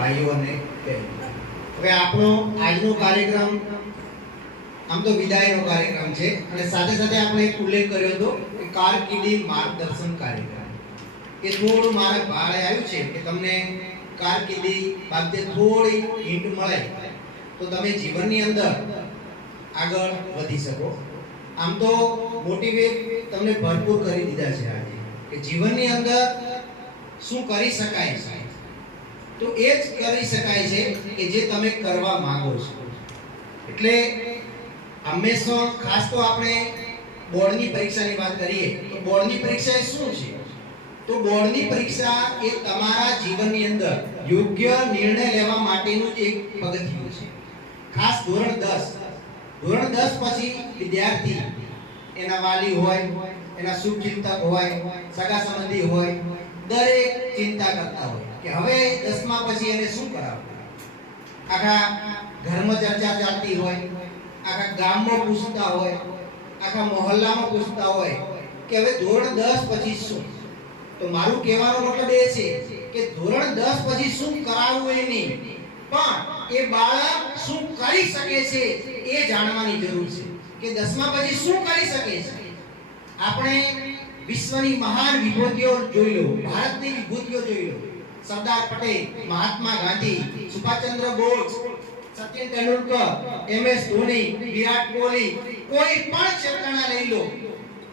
ભાઈઓ અને બહેનો, હવે આપણો આજનો કાર્યક્રમ આમ તો વિદાયનો કાર્યક્રમ છે અને સાથે સાથે આપણે એક ઉલ્લેખ કર્યો હતો કે કારકિર્દી માર્ગદર્શન કાર્યક્રમ. એ થોડું મારા ભાડે આવ્યું છે કે તમને કારકિર્દી બાબતે થોડી હિન્ટ મળે તો તમે જીવનની અંદર આગળ વધી શકો. આમ તો મોટિવેટ તમને ભરપૂર કરી દીધા છે આજે કે જીવનની અંદર શું કરી શકાય છે, તો એ જ કરી શકાય છે કે જે તમે કરવા માંગો છો. એટલે હંમેશા ખાસ તો આપણે બોર્ડની પરીક્ષાની વાત કરીએ તો બોર્ડની પરીક્ષા એ શું છે? તો બોર્ડની પરીક્ષા એ તમારા જીવનની અંદર યોગ્ય નિર્ણય લેવા માટેનું એક પગથિયું છે. ખાસ ધોરણ 10 પછી વિદ્યાર્થી, એના વાલી હોય, એના શુભચિંતક હોય, સગા સંબંધી હોય, દરેક ચિંતા કરતા હોય કે હવે 10મા પછી એને શું કરાવવું. આખા ઘરમાં ચર્ચા ચાલતી હોય, આખા ગામમાં પૂછતા હોય, આખા મહોલ્લામાં પૂછતા હોય કે હવે ધોરણ 10 પછી શું. તો મારું કહેવાનો મતલબ એ છે કે ધોરણ 10 પછી શું કરાવવું એ નહીં, પણ એ બાળક શું કરી શકે છે એ જાણવાની જરૂર છે કે 10મા પછી શું કરી શકે છે. આપણે વિશ્વની મહાન વિભૂતિઓ જોઈ લો, ભારતની વિભૂતિઓ જોઈ લો. સરદાર પટેલ, મહાત્મા ગાંધી, સુભાષચંદ્ર બોઝ, સચિન તેંડુલકર, MS ધોની, વિરાટ કોહલી, કોઈ પણ ક્ષેત્રના લઈ લો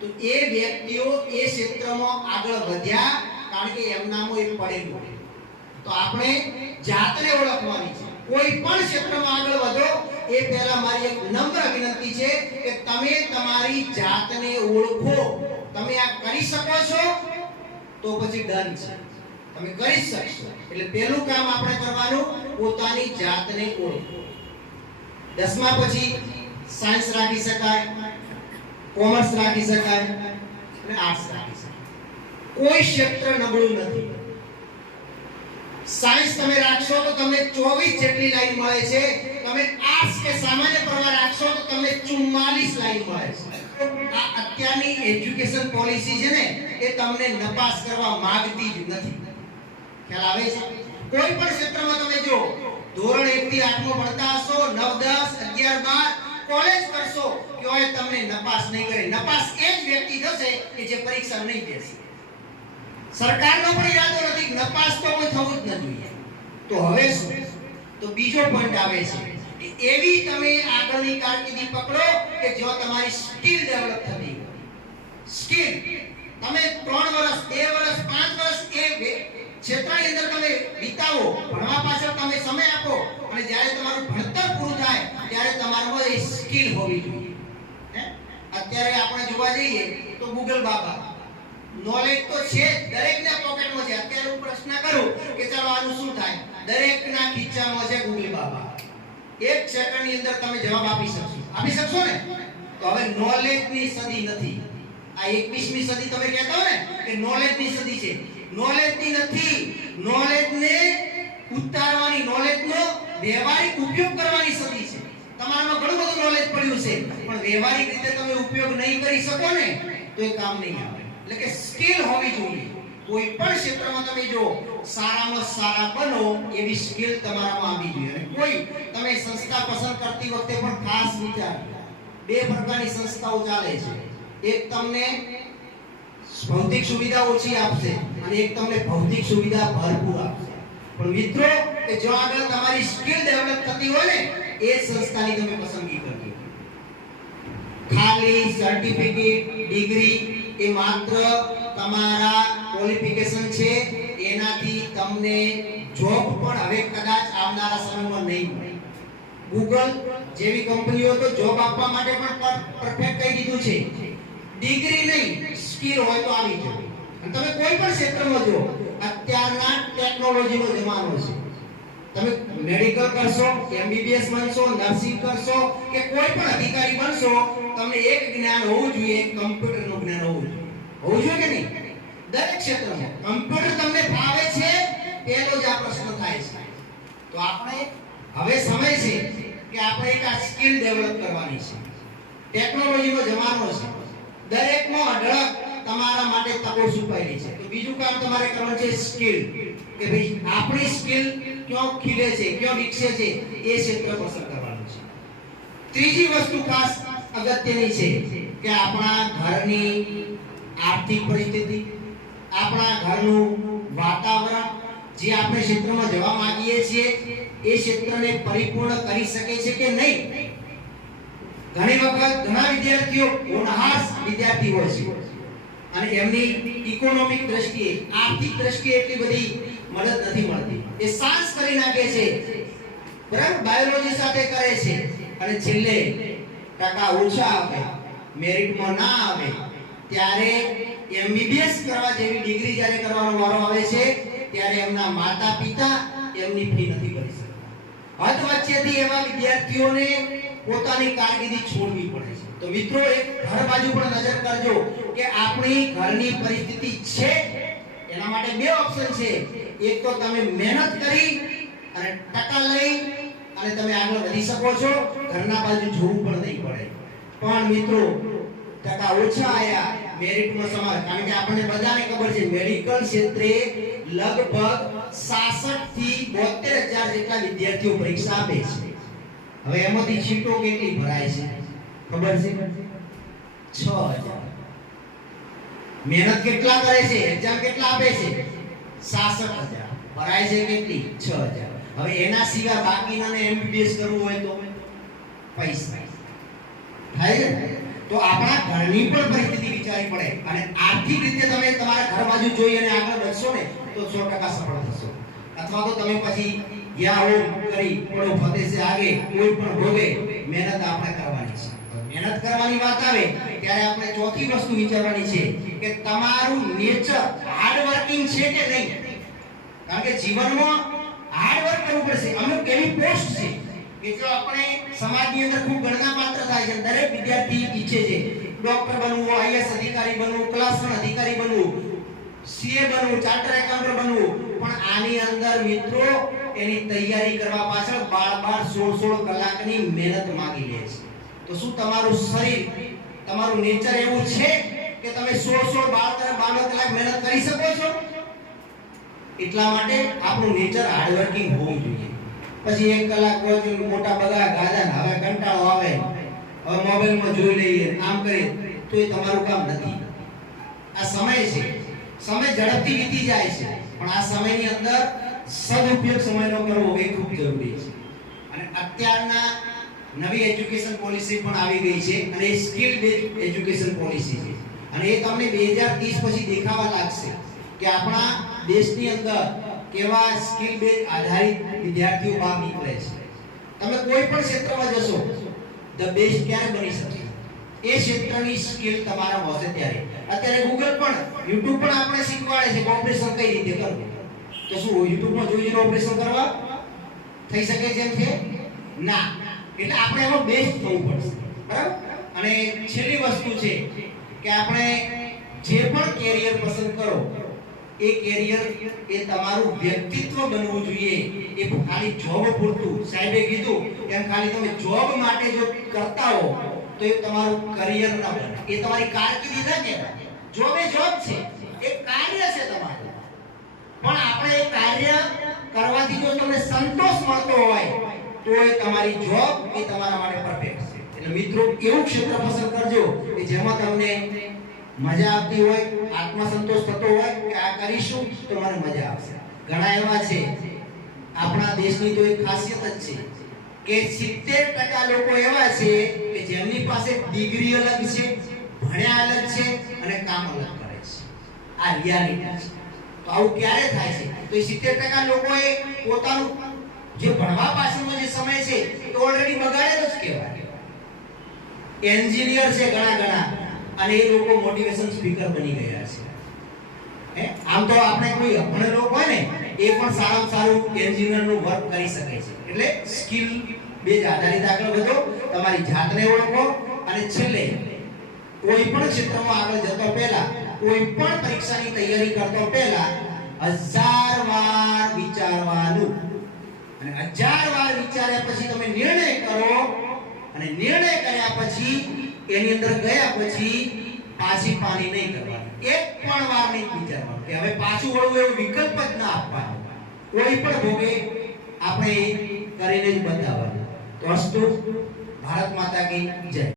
તો એ વ્યક્તિઓ એ ક્ષેત્રમાં આગળ વધ્યા કારણ કે એમનામાં એ પડેલું. તો આપણે જાતને ઓળખવાની છે. કોઈ પણ ક્ષેત્રમાં આગળ વધો એ પહેલા મારી એક નમ્ર વિનંતી છે કે તમે તમારી જાતને ઓળખો. તમે આ કરી શકો છો તો પછી ડન છે, તમે કરી શકશો. એટલે પહેલું કામ આપણે કરવાનું પોતાની જાતને ઓળખો. 10મા પછી સાયન્સ રાખી શકાય, કોમર્સ રાખી શકાય અને આર્ટ્સ રાખી શકાય. કોઈ ક્ષેત્ર નબળું નથી. સાયન્સ તમે રાખશો તો તમને 24 જેટલી લાઈન મળે છે. તમે આર્ટ્સ કે સામાન્ય પ્રવાહ રાખશો તો તમને 44 લાઈન મળે છે. આ અત્યારની એજ્યુકેશન પોલિસી છે ને એ તમને નપાસ કરવા માંગતી જ નથી. ખ્યાલ આવે છે? કોઈ પણ ક્ષેત્રમાં તમે જો ધોરણ 1 થી 8 માં ભણતા હશો, 9, 10, 11, 12 કોલેજ કરશો કે ઓય તમને નપાસ નહીં કરે. નપાસ એ જ વ્યક્તિ થશે કે જે પરીક્ષા નહીં દેશે. સરકારનો પણ ઈરાદો નથી નપાસ તો કોઈ થવું જ ન જોઈએ. તો હવે શું? તો બીજો પોઈન્ટ આવે છે કે એવી તમે આગળની કારકિર્દી પકડો કે જો તમારી સ્કિલ ડેવલપ થતી હોય. સ્કિલ તમે 3 વર્ષ, 2 વર્ષ, 5 વર્ષ એ ક્ષેત્રની અંદર તમે વિતાવો, ભણવા પાછળ તમે સમય આપો અને જ્યારે તમારું ભણતર પૂરું થાય ત્યારે તમારામાં એ સ્કિલ હોવી જોઈએ. અત્યારે આપણે જોવા જઈએ તો ગૂગલ બાબા નોલેજ તો છે દરેકના પોકેટમાં છે. અત્યારે હું પ્રશ્ન કરું કે ચાલો આનું શું થાય, દરેકના ખીચામાં છે ગૂગલ બાબા. 1 સેકન્ડની અંદર તમે જવાબ આપી શકશો ને. તો હવે નોલેજની સદી નથી. આ 21મી સદી તમે કહેતા હો ને કે નોલેજની સદી છે. નોલેજની નથી, નોલેજને ઉતારવાની, નોલેજનો વ્યવહારિક ઉપયોગ કરવાની સદી છે. તમારામાં ઘણું બધું નોલેજ પડ્યું છે પણ વ્યવહારિક રીતે તમે ઉપયોગ નહીં કરી શકો ને તો એ કામ નહીં આવે. એટલે કે સ્કિલ હોવી જોઈએ. કોઈ પણ ક્ષેત્રમાં તમે જો સારામાં સારા બનો એવી સ્કિલ તમારામાં આવવી જોઈએ. અને કોઈ તમે સંસ્થા પસંદ કરતી વખતે પણ ખાસ વિચાર, 2 પ્રકારની સંસ્થાઓ ચાલે છે. એક તમને ભૌતિક સુવિધા ઓછી આપશે અને એક તમને ભૌતિક સુવિધા ભરપૂર આપશે. પણ મિત્રો કે જો આગળ તમારી સ્કિલ ડેવલપ થતી હોય ને એ સંસ્થાની તમે પસંદગી કરજો. ખાલી સર્ટિફિકેટ, ડિગ્રી એ માત્ર તમારા ક્વોલિફિકેશન છે, એનાથી તમને જોબ પણ હવે કદાચ આવનારા સમયમાં નહીં મળે. ગૂગલ જેવી કંપનીઓ તો જોબ આપવા માટે પણ પરફેક્ટ કહી દીધું છે. ડિગ્રી નહીં, સ્કિલ હોય તો આવી જાય. અને તમે કોઈ પણ ક્ષેત્રમાં જો અત્યારના ટેકનોલોજીનો જમાનો છે. તમે મેડિકલ કરશો, MBBS બનશો, નર્સિંગ કરશો કે કોઈ પણ અધિકારી બનશો, તમને એક જ્ઞાન હોવું જોઈએ, કમ્પ્યુટરનું જ્ઞાન હોવું જોઈએ. હોવું જોઈએ કે નહીં? દરેક ક્ષેત્રમાં કમ્પ્યુટર તમને ફાવે છે પેલો જ આ પ્રશ્ન થાય છે. તો આપણે હવે સમય છે કે આપણે એક આ સ્કિલ ડેવલપ કરવાની છે. ટેકનોલોજીનો જમાનો છે. દરેકનો અઢળક તમારા માટે તકો છુપાયેલી છે. તો બીજું કામ તમારે કરવાનું છે સ્કિલ. કે ભાઈ આપણી સ્કિલ ક્યાં ખીલે છે, ક્યાં વિકસે છે, એ ક્ષેત્ર પસંદ કરવાનું છે. ત્રીજી વસ્તુ ખાસ અગત્યની છે કે આપણા ઘરની આર્થિક પરિસ્થિતિ, આપણા ઘરનું વાતાવરણ, જે આપણે ક્ષેત્રમાં જવા માંગીએ છીએ એ ક્ષેત્રને પરિપૂર્ણ કરી શકે છે કે નહીં. ઘણી વખત ઘણા વિદ્યાર્થીઓ હોનહાર વિદ્યાર્થી હોય છે અને એમની ઇકોનોમિક દ્રષ્ટિએ, આર્થિક દ્રષ્ટિએ એટલી બધી મદદ નથી મળતી. એ સાયન્સ કરી નાખે છે, બરાબર, બાયોલોજી સાથે કરે છે અને છેલ્લે ટકા ઓછા આવે, મેરિટમાં ના આવે, ત્યારે એમબીબીએસ કરવા જેવી ડિગ્રી જ્યારે કરવાનો વારો આવે છે ત્યારે એમના માતા પિતા એમની ફી નથી ભરી શકતા. હદ વચ્ચેથી એવા વિદ્યાર્થીઓને પોતાની કારકિર્દી છોડવી પડે છે. તો મિત્રો, એક ઘર બાજુ પણ નજર કરજો કે આપણી ઘરની પરિસ્થિતિ છે. એના માટે બે ઓપ્શન છે. એક તો તમે મહેનત કરી અને ટકા લઈ અને તમે આગળ વધી શકો છો, ઘરના બાજુ જોવું પણ નહીં પડે. પણ મિત્રો, ટકા ઓછા આયા, મેરિટમાં સમાવેશ, કારણ કે આપણને બધાને ખબર છે મેડિકલ ક્ષેત્રે લગભગ 66 થી 72,000 જેટલા વિદ્યાર્થીઓ પરીક્ષા આપે છે. હવે એમાંથી સીટો કેટલી ભરાય છે ખબર છે? 6,000. મહેનત કેટલા કરે છે, એક્ઝામ કેટલા આપે છે? 66,000. ભરાય છે કેટલી? 6,000. હવે એના સિવાય બાકીનાને એમબીબીએસ કરવું હોય તો પૈસા થાય ને. તો આપણા ઘરની પણ પરિસ્થિતિ વિચારવી પડે અને આર્થિક રીતે તમે તમારા ઘર બાજુ જોઈ અને આગળ વધશો ને તો 100% સફળ થશો. અથવા તો તમે પછી યા ઓમ કરી પડો ફતે છે આગે, કોઈ પણ ભોગે. મહેનત આપણે કરવાની છે. મહેનત કરવાની વાત આવે ત્યારે આપણે ચોથી વસ્તુ વિચારવાની છે કે તમારું નેચર હાર્ડ વર્કિંગ છે કે નહીં. કારણ કે જીવનમાં હાર્ડ વર્ક કરવું પડશે. અમુક એવી પોસ્ટ છે કે જો આપણે સમાજની અંદર ખૂબ ગણનાપાત્ર થાય છે. દરેક વિદ્યાર્થી ઈચ્છે છે ડોક્ટર બનવું, આઈએએસ અધિકારી બનવું, ક્લાસ 1 અધિકારી બનવું, સીએ બનવું, ચાર્ટર એકાઉન્ટર બનવું. પણ આની અંદર મિત્રો એની તૈયારી કરવા પાછળ 12-16 કલાકની મહેનત માંગી લે છે. તો શું તમારું શરીર, તમારું નેચર એવું છે કે તમે 12 કલાક મહેનત કરી શકો છો? એટલા માટે આપણું નેચર હાર્ડ વર્કિંગ હોવું જોઈએ. પછી 1 કલાક કોઈ મોટા બગા ગાજા, હવે કંટાળો આવે, હવે મોબાઈલમાં જોઈ લઈએ, આમ કરીએ, તો એ તમારું કામ નથી. આ સમય છે, સમય ઝડપથી વીતી જાય છે, પણ આ સમયની અંદર સદુપયોગ સમયનો કરવો એ ખૂબ જરૂરી છે. અને અત્યારના નવી એજ્યુકેશન પોલિસી પણ આવી ગઈ છે અને એ સ્કિલ બેઝ એજ્યુકેશન પોલિસી છે. અને એ તમને 2030 પછી દેખાવા લાગશે કે આપણા દેશની અંદર કેવા સ્કિલ બેઝ આધારિત વિદ્યાર્થીઓ બહાર નીકળે છે. તમે કોઈ પણ ક્ષેત્રમાં જશો, ધ બેસ્ટ ક્યારે બની શકશે? એ ક્ષેત્રની સ્કિલ તમારા હશે ત્યારે. અત્યારે ગૂગલ પણ, YouTube પણ આપણે શીખવાડે છે કે ઓપરેશન કઈ રીતે કરવું. તો શું YouTube માં જોઈને ઓપરેશન કરવા થઈ શકે છે એમ છે? ના. એટલે આપણે એમાં બેસ્ટ થવું પડશે, બરાબર? અને છેલ્લી વસ્તુ છે કે આપણે જે પણ કેરિયર પસંદ કરો એ કેરિયર એ તમારું વ્યક્તિત્વ બનવું જોઈએ. એ ખાલી જોબ પૂરતું, સાહેબે કીધું એમ ખાલી તમે જોબ માટે જો કરતા હો તો એ તમારું કરિયર ના બને, એ તમારી કારકિર્દી ના કહેવાય. જોબ એ જોબ છે, એ કાર્ય છે તમારું. પણ આપણે એ કાર્ય કરવાથી જો તમને સંતોષ મળતો હોય તો એ તમારી જોબ એ તમારા માટે પરફેક્ટ છે. એટલે મિત્રો, એવું ક્ષેત્ર પસંદ કરજો કે જેમાં તમને મજા આવતી હોય, આત્મસંતોષ થતો હોય કે આ કરીશું તો મને મજા આવશે. ઘણા એવા છે, આપણા દેશની તો એક ખાસિયત જ છે કે 70% લોકો એવા છે કે જેમની પાસે ડિગ્રી અલગ છે, ભણ્યા અલગ છે અને કામ અલગ કરે છે. આ રિયાલિટી છે. તો આવું ક્યારે થાય છે? તો એ 70% લોકોએ પોતાનું જે ભણવા પાછળનો જે સમય છે એ ઓલરેડી બગાડેલો જ કહેવાય. એન્જિનિયર છે ઘણા અને એ લોકો મોટિવેશન સ્પીકર બની ગયા છે. આમ તો આપણે કોઈ ભણેલો હોય ને એ પણ સારામાં સારું એન્જિનિયરનું વર્ક કરી શકે છે. એટલે સ્કિલ બેઝ આધારિત આગળ વધો, તમારી જાતને ઓળખો અને છેલ્લે કોઈ પણ ક્ષેત્રમાં આગળ જતો પહેલા, કોઈ પણ પરીક્ષાની તૈયારી કરતો પહેલા 1000 વાર વિચારવાનું. અને 1000 વાર વિચાર્યા પછી તમે નિર્ણય કરો અને નિર્ણય કર્યા પછી એની અંદર ગયા પછી પાછી પાની નહીં કરવાની. એક પણ વાર નહીં વિચારવાનું કે હવે પાછું વળવું એવો વિકલ્પ જ ના આપવાનો, કોઈ પણ ભોગે આપણે કરીને જ બતાવવાનું. તો અસ્તુ, ભારત માતા કી જય.